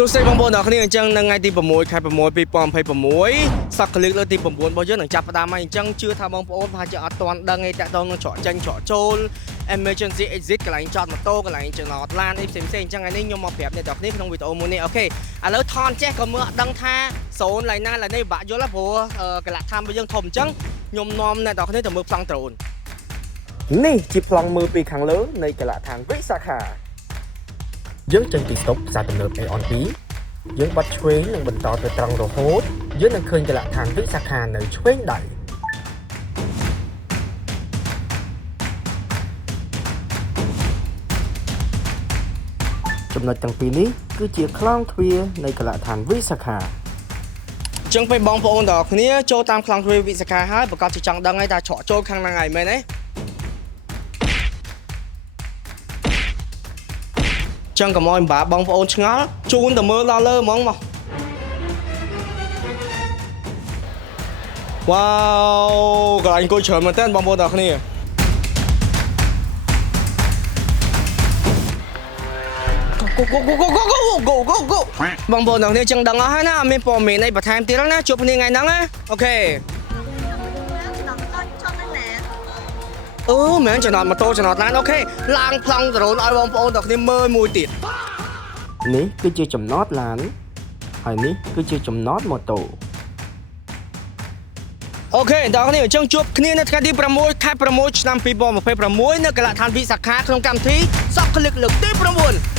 សួស្តីបងប្អូនទាំងគ្នាអញ្ចឹងនៅថ្ងៃទី6ខែ6 2026សកលលើកទី9របស់យើងនឹងចាប់ផ្ដើមហើយអញ្ចឹងជឿថាបងប្អូនប្រហែលជាអត់ទាន់ដឹងទេតាក់ទងនឹងច្រកចេញច្រកចូល emergency exit កន្លែងចតម៉ូតូកន្លែងចំណតឡានអីផ្សេងៗអញ្ចឹងថ្ងៃនេះខ្ញុំមកប្រាប់អ្នកទាំងគ្នាក្នុងវីដេអូមួយនេះអូខេឥឡូវថនចេះក៏មើលអត់ដឹងថាសូនឡើយណាឡើយនេះបាក់យល់ព្រោះកន្លះថាមរបស់យើងធំអញ្ចឹងខ្ញុំនាំអ្នកទាំងគ្នាទៅមើលប្លង់ដ្រូននេះជាប្លង់មើលពីខាងលើនៃកន្លះឋានវិសាខាយើងចេញពីស្តុបផ្សារទំនើប Aeon 2យើងបត់ឆ្វេងនិងបន្តទៅត្រង់រហូតយើងនឹងឃើញកន្លះឋានវិសាខានៅឆ្វេងដៃចំណុចទាំងពីរនេះគឺជាខ្លោងទ្វារនៃកន្លះឋានវិសាខាអញ្ចឹងពេលបងប្អូនទាំងគ្នាចូលតាមខ្លោងទ្វារវិសាខាហើយប្រកាសជាចង់ដឹងហើយថាច្រកចូលខាងណាហើយមែនទេចឹងកុំឲ្យបាបងប្អូនឆ្ងល់ជូនទៅមើលដល់លើហ្មងមកវ៉ាវកន្លែងអង្គុយច្រើនមែនតើបងប្អូនទាំងគ្នាgo បងប្អូនទាំងគ្នាចឹងដឹងអស់ហើយណាអត់មានព័ត៌មានអីបន្ថែមទៀតណាជួបគ្នាថ្ងៃហ្នឹងណាអូខេមែនចំណតម៉ូតូចំណតឡានអូខេឡើងប្លង់ដ្រូនឲ្យបងប្អូនទាំងគ្នាមើលមួយទៀតនេះគឺជាចំណតឡានហើយនេះគឺជាចំណតម៉ូតូអូខេដល់គ្នាអញ្ចឹងជួបគ្នានៅថ្ងៃទី6ខែ6ឆ្នាំ2026នៅកន្លះឋានវិសាខាក្នុងកម្មវិធីសក់ក្លឹកលើកទី9